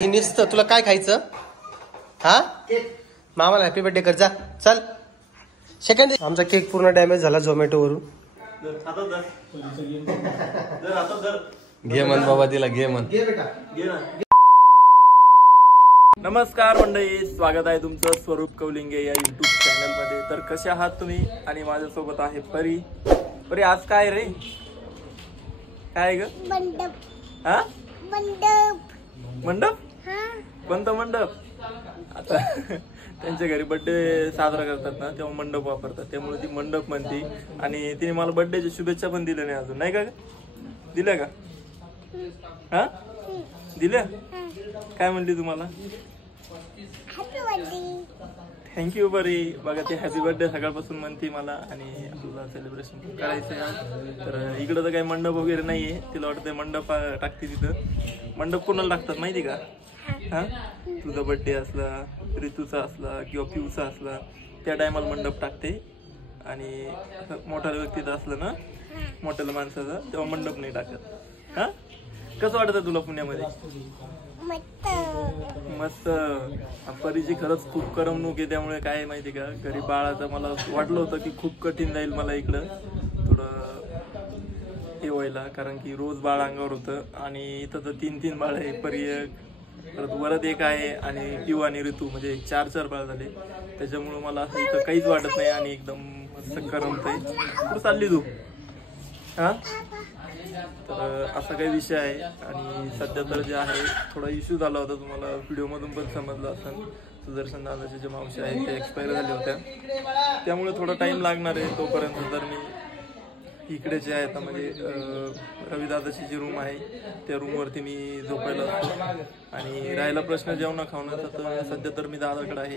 निस्त तुला काय खायचं? हा मामाला हॅपी बर्थडे कर जा. चल सेकंड. आमचा केक पूर्ण डॅमेज झाला झोमॅटो वरून. घे मन बाबा तिला, घे मन. नमस्कार मंडळी, स्वागत आहे तुमचं स्वरूप कौलिंगे या युट्यूब चॅनल मध्ये. तर कसे आहात तुम्ही? आणि माझ्यासोबत आहे परी. परी आज काय रे? काय ग? मंडप. हा मंडप. मंडप? कोणता मंडप? आता त्यांच्या घरी बर्थडे साजरा करतात ना, तेव्हा मंडप वापरतात, त्यामुळे ती मंडप म्हणती. आणि तिने मला बर्थडेच्या शुभेच्छा पण दिल्या नाही अजून, नाही का? दिल्या का? हा दिल्या? काय म्हणली तुम्हाला? थँक्यू बरी. बघा ती हॅपी बर्थडे सकाळपासून म्हणते मला, आणि आपल्याला सेलिब्रेशन करायचंय आज. तर इकडं तर काही मंडप वगैरे नाहीये. तिला वाटतंय मंडप टाकते तिथं. मंडप कोणाला टाकतात माहिती का? हा तुझा बर्थडे असला, ऋतूचा असला किंवा पिऊचा असला, त्या टायमाला मंडप टाकते. आणि मोठ्या व्यक्तीचं असलं ना, मोठ्याला माणसाचा, तेव्हा मंडप नाही टाकत. हा कसं वाटतं तुला पुण्यामध्ये? मस्त. परीची खरंच खूप करमणूक आहे. त्यामुळे काय माहिती का, घरी बाळाचं मला वाटलं होतं की खूप कठीण जाईल मला इकडं थोडं हे व्हायला, कारण की रोज बाळ अंगावर होतं. आणि इथं तर 3 बाळ आहे. परी परत वरद एक आहे, आणि पिऊ आणि ऋतू, म्हणजे 4 बाळ झाले. त्याच्यामुळे मला असं इथं काहीच वाटत नाही आणि एकदम मस्त करमतंय. कुठं चालली तू? हा तर असा काही विषय आहे. आणि सध्या तर जे आहे थोडा इश्यू झाला होता, तुम्हाला व्हिडिओमधून पण समजलं असेल. सुदर्शन दादाचे जे मावशी आहेत ते एक्सपायर झाले होत्या, त्यामुळे थोडा टाइम लागणार आहे. तोपर्यंत तर मी इकडे जे आहे म्हणजे रविदादाची जी रूम आहे त्या रूमवरती मी झोपायला असतो. आणि राहिला प्रश्न जेवणा खावण्याचा, तर सध्या तर मी दादाकडे आहे.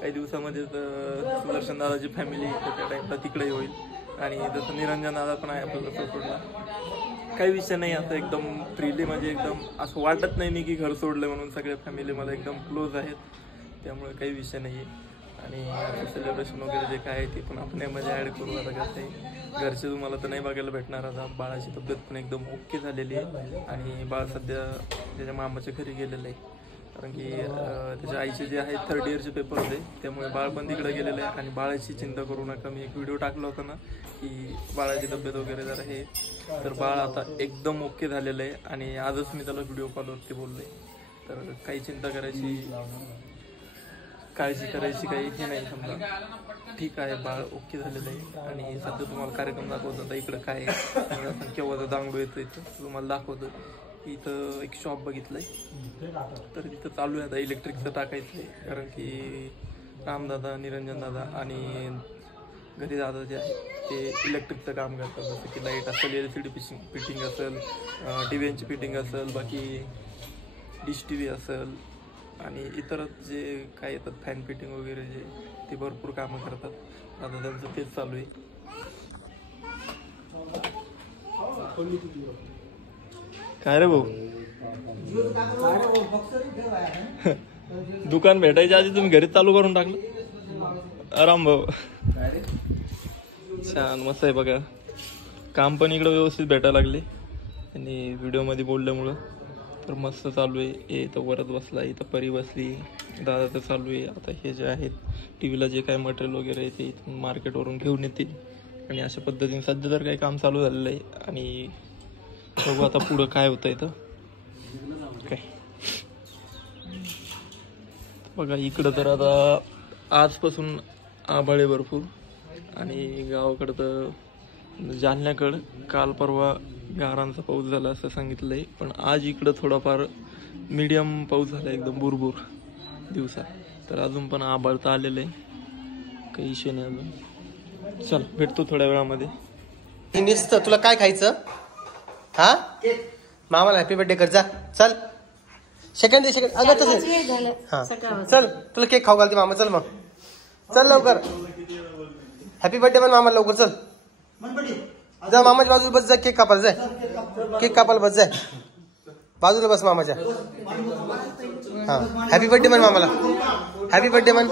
काही दिवसामध्ये तर सुदर्शन दादाची फॅमिली त्या टाईमला तिकडे होईल. आणि जसं निरंजन दादा पण आहे आपल्याला सोडला, काही विषय नाही. असं एकदम फ्रीली, म्हणजे एकदम असं वाटत नाही मी की घर सोडलं म्हणून. सगळ्या फॅमिली मला एकदम क्लोज आहेत, त्यामुळे काही विषय नाही आहे. आणि सेलिब्रेशन वगैरे जे काय आहे ते पण आपण यामध्ये ॲड करू. आता कसं आहे, घरचे तुम्हाला तर नाही बघायला भेटणार. आता बाळाची तब्येत पण एकदम ओके झालेली आहे. आणि बाळ सध्या त्याच्या मामाच्या घरी गेलेलं आहे, कारण की त्याच्या आईचे जे आहे 3rd इयरचे पेपर होते, त्यामुळे बाळ पण तिकडे गेलेलं आहे. आणि बाळाची चिंता करू नका. मी एक व्हिडिओ टाकला होता ना की बाळाची तब्येत वगैरे जरा हे, तर बाळ आता एकदम ओके झालेलं आहे. आणि आजच मी त्याला व्हिडिओ कॉलवरती बोललो आहे. तर काही चिंता करायची, काळजी करायची काही हे नाही. समजा ठीक आहे, बाळ ओके झालेलं आहे. आणि सध्या तुम्हाला कार्यक्रम दाखवतो. आता इकडं काय केव्हा दांगडू येतं इथं तुम्हाला दाखवतो. इथं एक शॉप बघितलंय, तर तिथं चालू आहे आता इलेक्ट्रिकचं टाकायचं आहे. कारण की रामदादा, निरंजन दादा आणि घरी दादा जे आहे ते इलेक्ट्रिकचं काम करतात. जसं की लाईट असेल, LCD फिटिंग असेल, TVची फिटिंग असेल, बाकी डिश TV असेल, आणि इतर जे काय येतात फॅन फिटिंग वगैरे जे, ते भरपूर कामं करतात. आता त्यांचं तेच चालू आहे. काय रे भाऊ, दुकान भेटायच्या आधी तुम्ही घरीच चालू करून टाकलं? आराम भाऊ, छान मस्त आहे. बघा काम पण इकडं व्यवस्थित भेटायला लागले, आणि व्हिडिओमध्ये बोलल्यामुळं तर मस्त चालू आहे. इथं वरद बसला, इथं परी बसली, दादा तर चालू आहे. आता हे जे आहेत TV ला जे काय मटेरियल वगैरे आहे ते इथून मार्केटवरून घेऊन येतील. आणि अशा पद्धतीने सध्या तर काही काम चालू झालेलं आहे. आणि बघू आता पुढं काय होतं इथं काय. बघा इकडं तर आता आजपासून आभाळ आहे भरपूर. आणि गावाकडं तर जालन्याकडं काल परवा गारांचा पाऊस झाला असं सांगितलंय, पण आज इकडं थोडाफार मीडियम पाऊस झाला, एकदम बुरबुर दिवसा. तर अजून पण आभाळ तर आलेलं आहे, काही इशू नाही अजून. चल भेटतो थोड्या वेळामध्ये. निस्त तुला काय खायचं? हा मामाला हॅपी बर्थडे कर जा. चल सेकंड. अगं तसं हा चल, तुला केक खाऊ घालते मामा. चल मग चल लवकर. हॅपी बर्थडे पण मामा लवकर. चल जा, मामाच्या बाजूला बस जा, केक कापायला जाय. केक कापायला बस जाय, बाजूला बस मामाच्या. हा हॅपी बर्थडे म्हण मामाला. हॅपी बर्थडे म्हण,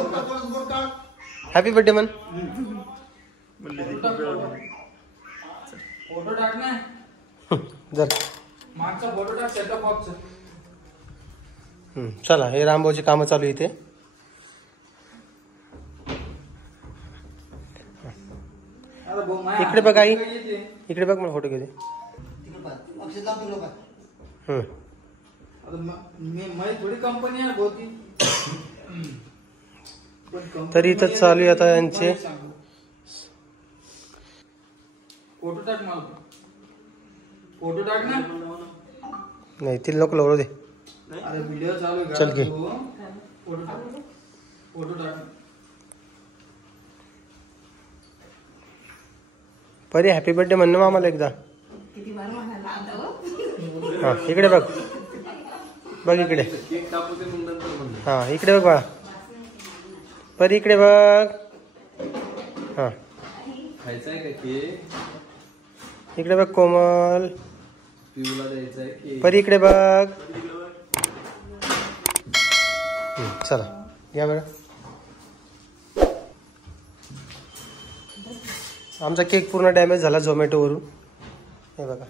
हॅपी बर्थडे म्हण. जर मागचा फोटो टाक सेटअप बॉक्स. चला, हे रामभाऊची कामं चालू आहे इथे. इकडे बघ आई, इकडे बघ, मला फोटो घेऊ दे. तरी इथं चालू आहे आता यांचे. फोटो टाक मला, फोटो टाक ना. नाही, ते लोक लवलो दे. व्हिडिओ चालू आहे. चल घे. फोटो टाक, फोटो टाक. परी हॅपी बर्थडे म्हणणं आम्हाला एकदा. हा, इकडे बघ, बघ इकडे. हा, इकडे बघ बाळा. परी इकडे बघ. हा, खायचाय का केक? इकडे बघ कोमल. पिऊला द्यायचाय केक. परी इकडे बघ. चला या बरं. आमचा केक पूर्ण डॅमेज झाला झोमॅटोवरून, हे बघा.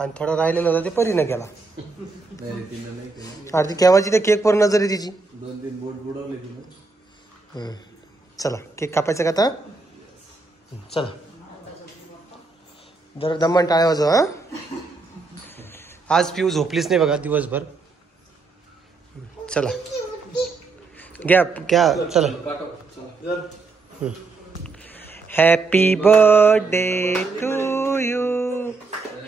आणि थोडा राहिलेला होता, ते परीनं केला. नाही तिनं नाही केलं. अरे ती केव्हाची ते केक वर नजर आहे तिची. 2-3 बोट बुडवले तिनं. चला केक कापायचा का आता. चला जरा दमन टाळ्या वाजव. हा, आज पिऊ झोपलीच नाही बघा दिवसभर. चला घ्या घ्या. चला. Happy birthday to you,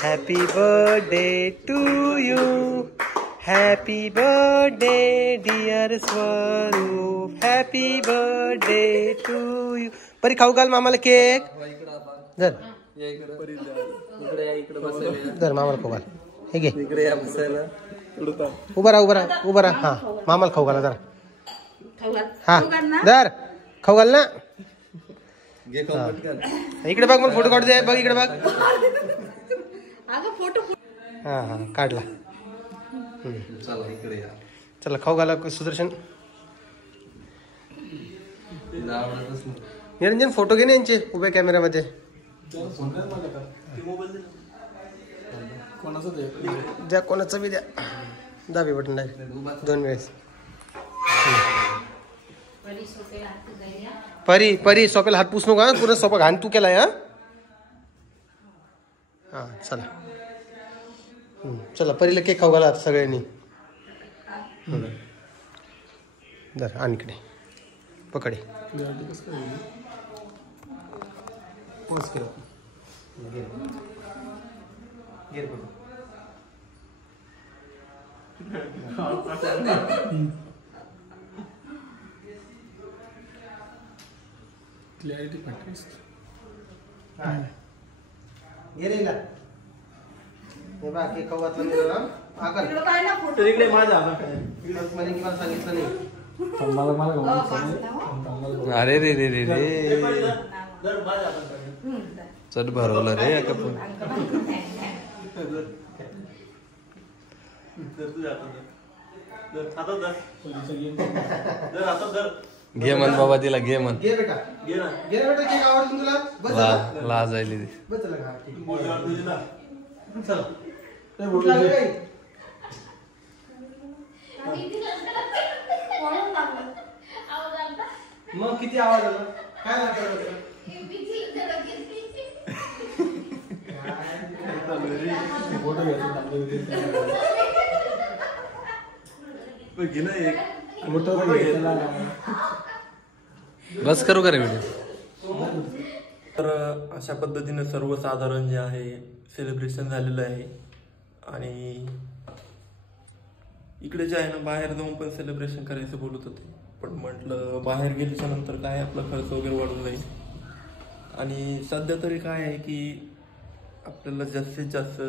happy birthday to you, happy birthday dear Swaroop, happy birthday to you. परी खाऊ घाल मामाला केक. जर जर मामाला खाऊ घाल. हे घे, इकडे या बसायला. उभा राहा, उभा राहा, उभा राहा. हा, मामाला खाऊ घाला जरा. हा, जर खाऊ घाल ना. घे खाऊ पटकन. इकडे बघ, मला फोटो काढू दे. बघ इकडे बघ. हा हा, काढला. चला इकडे या. चला खाऊ घाला सुदर्शन. आवडतच नाही. निरंजन फोटो घे ना यांचे उभ्या कॅमेऱ्यामध्ये. द्या, कोणाचं बी द्या. दाबी बटन डायरेक्ट 2 वेळेस. परी परी सोप्याला हात पुसू का, पूर्ण सोपा घाण तू केलाय. हा हा, चला. चला परीला केक खाऊ घाला सगळ्यांनी. जर आण इकडे पकडे. Clarity practice. गेलेला हे बा केक खाऊ घातला गेला आकर. तर इकडे माझा मला की मला सांगितलं नाही. अरे रे रे रे रे, चट भरवलं रे कपूर. घे मन बाबा तिला, घे मन. घे बेटा, घे ना. घे ना बेटा, केक आवडतो तुला. बस लाज आली ती. बस चला घा. चला मग किती आवाज आला, काय लागतं. बस करू का रे व्हिडिओ. तर अशा पद्धतीने सर्वसाधारण जे आहे सेलिब्रेशन झालेलं आहे. आणि इकडे जे आहे ना, बाहेर जाऊन पण सेलिब्रेशन करायचं बोलत होते, पण म्हटलं बाहेर गेल्याच्या नंतर काय आपला खर्च वगैरे वाढून जाईल. आणि सध्या तरी काय आहे की आपल्याला जास्तीत जास्त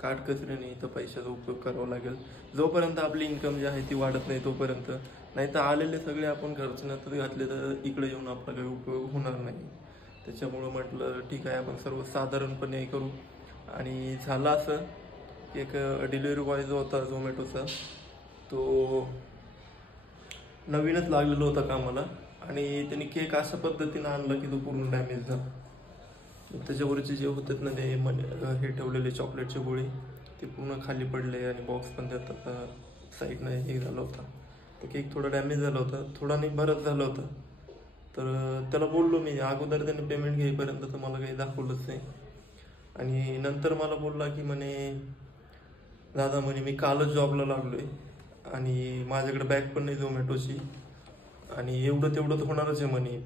काटकसरीने इथं पैशाचा उपयोग करावा लागेल. जोपर्यंत आपली इन्कम जी आहे ती वाढत नाही तोपर्यंत. नाही तर आलेले सगळे आपण खर्च नंतर घातले तर इकडे येऊन आपला काही उपयोग होणार नाही. त्याच्यामुळं म्हटलं ठीक आहे, आपण सर्वसाधारणपणे करू. आणि झालं असं की एक डिलिव्हरी बॉय जो होता झोमॅटोचा, तो नवीनच लागलेला होता कामाला. आणि त्यांनी केक अशा पद्धतीनं आणला की तो पूर्ण डॅमेज झाला. त्याच्यावरचे जे होतात ना ते हे ठेवलेले चॉकलेटचे गोळे ते पूर्ण खाली पडले आणि बॉक्स पण त्यात साईडनं हे झालं होतं. तर केक थोडा डॅमेज झाला होता, थोडा नाही बरंच झालं होतं. तर त्याला बोललो मी अगोदर, त्याने पेमेंट घेईपर्यंत तर मला काही दाखवलंच नाही. आणि नंतर मला बोलला की म्हणे दादा म्हणे मी कालच जॉबला लागलोय आणि माझ्याकडे बॅग पण नाही झोमॅटोची आणि एवढं तेवढं तर होणारच आहे म्हणे,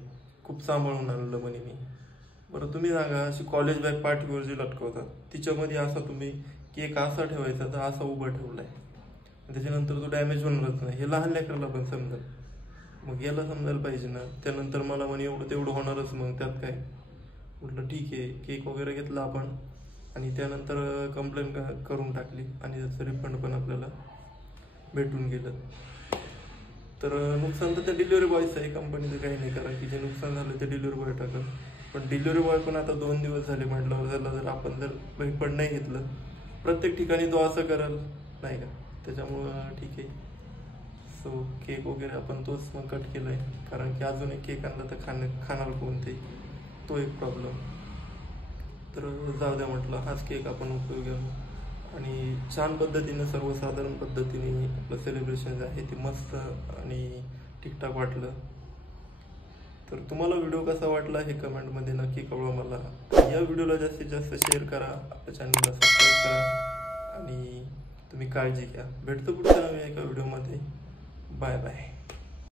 खूप सांभाळून आणलं म्हणे मी. बरं तुम्ही सांगा, अशी कॉलेज बॅग पाठीवर जी लटकवतात तिच्यामध्ये असा तुम्ही केक असा ठेवायचा तर असा उभा ठेवलाय, त्याच्यानंतर तो डॅमेज होणारच नाही. हे लहान लेकराला पण समजेल, मग याला समजायला पाहिजे ना. त्यानंतर मला म्हणे एवढं तेवढं होणारच, मग त्यात काय. म्हटलं ठीक आहे. केक वगैरे घेतला आपण आणि त्यानंतर कंप्लेंट करून टाकली आणि त्याचं रिफंड पण आपल्याला भेटून गेलं. तर नुकसान तर त्या डिलिव्हरी बॉयचं आहे, कंपनीचं काही नाही, कारण की जे नुकसान झालं ते डिलिव्हरी बॉय टाकलं. पण डिलिव्हरी बॉय पण आता 2 दिवस झाले म्हटल्यावर त्याला जर आपण जर रिफंड नाही घेतलं, प्रत्येक ठिकाणी तो असं कराल नाही का, त्याच्यामुळं ठीक आहे. सो केक वगैरे आपण तोच मग कट केलाय, कारण की अजून एक केक आणला तर खाणार कोणते, तो एक प्रॉब्लेम. तर जाऊ द्या म्हटलं, हाच केक आपण उपयोग घेऊ. आणि छान पद्धतीने सर्वसाधारण पद्धतीने आपलं सेलिब्रेशन जे आहे ते मस्त आणि ठीकठाक वाटलं. तर तुम्हाला व्हिडिओ कसा वाटला हे कमेंटमध्ये नक्की कळवा मला. या व्हिडिओला जास्तीत जास्त शेअर करा, आपल्या चॅनलला सबस्क्राईब करा आणि तुम्ही काळजी घ्या. भेटतो पुढच्या नवीन एका व्हिडिओमध्ये. Bye bye.